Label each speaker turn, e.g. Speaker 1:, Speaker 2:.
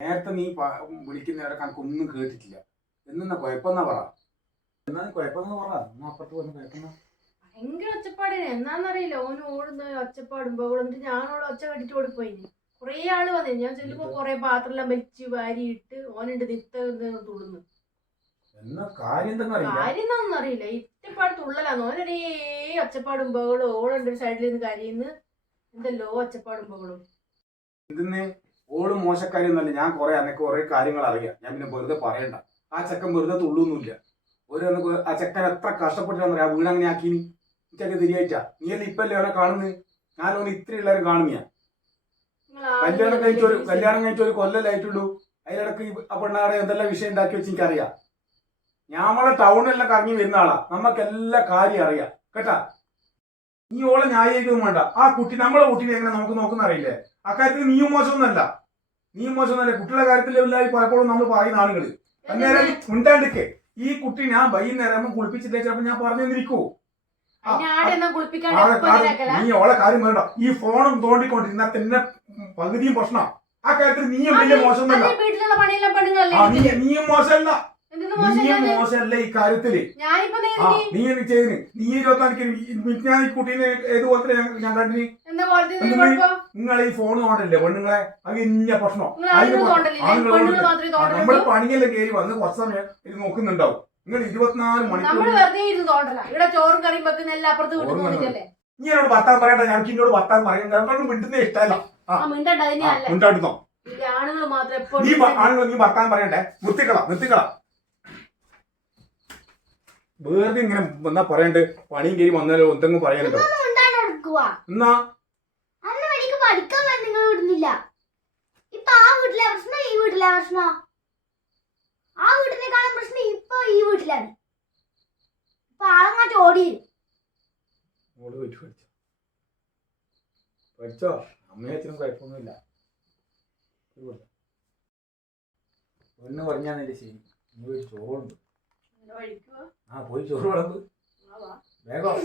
Speaker 1: നേരത്തെ നീ വിളിക്കുന്നവരെ കണക്കൊന്നും കേട്ടിട്ടില്ല. എന്നാ കുഴപ്പമെന്നാ പറ. എന്നാ നീ കുഴപ്പമെന്ന് പറ. എന്നാ അപ്പുറത്ത് വന്ന് കുഴപ്പമെന്നാ?
Speaker 2: ഭയങ്കര ഒച്ചപ്പാട് എന്നാന്നറിയില്ല. ഓന് ഓടുന്ന ഒച്ചപ്പാടും എന്നിട്ട് ഞാനോട് ഒച്ച കെട്ടിട്ട് ഓടിപ്പോയി കൊറേ ആൾ വന്നു. ഞാൻ ചെല്ലുമ്പോ കൊറേ പാത്രം എല്ലാം വെച്ച് വാരിയിട്ട് ഓനുണ്ട് നിത്ത തുള്ളുന്നു
Speaker 1: എന്നാ കാര്യം അറിയില്ല.
Speaker 2: കാര്യം എന്താണെന്ന് അറിയില്ല. ഇറ്റപ്പാട് തുള്ളലാന്ന് ഓനൊരേ ഒച്ചപ്പാടും ബഹളും ഓളുണ്ട് ഒരു സൈഡിൽ നിന്ന് കരയുന്നു. എന്തല്ലോ ഒച്ചപ്പാടും ബഹളും
Speaker 1: ഓൾ മോശക്കാരിയൊന്നല്ല ഞാൻ കുറെ അനക്ക് കുറെ കാര്യങ്ങൾ അറിയാം. ഞാൻ പിന്നെ വെറുതെ പറയണ്ട. ആ ചെക്കൻ വെറുതെ തുള്ളൊന്നുമില്ല. ഒരു അനക്ക് ആ ചെക്കൻ എത്ര കഷ്ടപ്പെട്ടിട്ടാന്ന് പറയാ വീട് അങ്ങനെ ഇതൊക്കെ തിരിയായിട്ടാ നീ അല്ല ഇപ്പല്ലേ അവനെ കാണുന്നത് ഞാൻ ഓന് ഇത്ര ഉള്ളവരെ കാണുന്ന കല്യാണം കഴിച്ച ഒരു കല്യാണം കഴിച്ച ഒരു കൊല്ലല്ലായിട്ടുള്ളൂ അതിലിടക്ക് ആ പെണ്ണാടെ എന്തെല്ലാം വിഷയം ഉണ്ടാക്കി വെച്ച് എനിക്കറിയാം. ഞമ്മളെ ടൗണിലെല്ലാം കറങ്ങി വരുന്ന ആളാ. നമുക്ക് എല്ലാ കാര്യം അറിയാം. കേട്ടാ? നീ ഓളെ ന്യായീകരിക്കൊന്നും വേണ്ട. ആ കുട്ടി നമ്മളെ കുട്ടീനെ എങ്ങനെ നമുക്ക് നോക്കുന്ന അറിയില്ലേ അക്കാര്യത്തിൽ നീയും മോശമൊന്നല്ല നീയും തന്നെ കുട്ടിയുടെ കാര്യത്തിൽ എല്ലാവരും പലപ്പോഴും നമ്മൾ പറയുന്ന ആളുകൾ. അന്നേരം ഉണ്ടാണ്ടിക്കെ ഈ കുട്ടി ഞാൻ വൈകുന്നേരം കുളിപ്പിച്ചിട്ടേ ചിലപ്പോ ഞാൻ പറഞ്ഞു തന്നിരിക്കൂ നീ ഓളെ കാര്യം വേണ്ട ഈ ഫോണും തോണ്ടിക്കൊണ്ടിരുന്ന തന്നെ പകുതിയും പ്രശ്നം. ആ കാര്യത്തിൽ നീയും വലിയ മോശം നീ നീയും മോശമല്ല. നീയും
Speaker 2: മോശം
Speaker 1: മോശമല്ല ഈ
Speaker 2: കാര്യത്തിൽ.
Speaker 1: നീ ചെയ്യുന്നു നീ ഇരുപത്താണിക്ക് ഞാൻ ഈ കുട്ടീനെ ഏതുപോലത്തെ ഞാൻ കണ്ടിന്? നിങ്ങൾ ഈ ഫോൺ തോണ്ടല്ലേ പെണ്ണുങ്ങളെ? അത് ഇന്ന പ്രശ്നം. നമ്മൾ പണിയെല്ലാം കയറി വന്ന് കുറച്ച് സമയം ഇത് നോക്കുന്നുണ്ടാവും. നിങ്ങൾ ഇരുപത്തിനാല് മണിക്കൂർ ഇനി എന്നോട് ഭർത്താൻ പറയണ്ട. ഞാൻ എന്നോട് ഭർത്താൻ പറയണ്ട മിണ്ടുന്നേ ഇഷ്ടമല്ല.
Speaker 2: മാത്രം
Speaker 1: നീ ആണുങ്ങൾ നീ ഭർത്താൻ പറയണ്ടേ? നിർത്തിക്കളാം നിർത്തിക്കളാം. വെറുതെ ഇങ്ങനെ എന്നാ പറയണ്ട്. പണിയും കയറി വന്നാലോ എന്തെങ്കിലും പറയാനുണ്ടോ? എന്നാ
Speaker 3: വിടുന്നില്ല ഇപ്പൊ ആ വീട്ടിലെ പ്രശ്നം ഈ വീട്ടിലെ പ്രശ്നം? ആ വീട്ടിലേക്കാളും പ്രശ്നം ഇപ്പൊ ഈ വീട്ടിലാണ്. ഇപ്പൊ ആങ്ങാട്ട് ഓടി
Speaker 1: പഠിച്ചോ? പഠിച്ചോ? അമ്മയും അച്ഛനും കുഴപ്പമൊന്നുമില്ല. പെണ്ണ് പറഞ്ഞാന്നല്ലേ ശരി. നീ പോയി ചോറുണ്ട്.
Speaker 2: വഴിക്കുവാ.
Speaker 1: ആ പോയി ചോറ് വിളമ്പ്. വേഗം.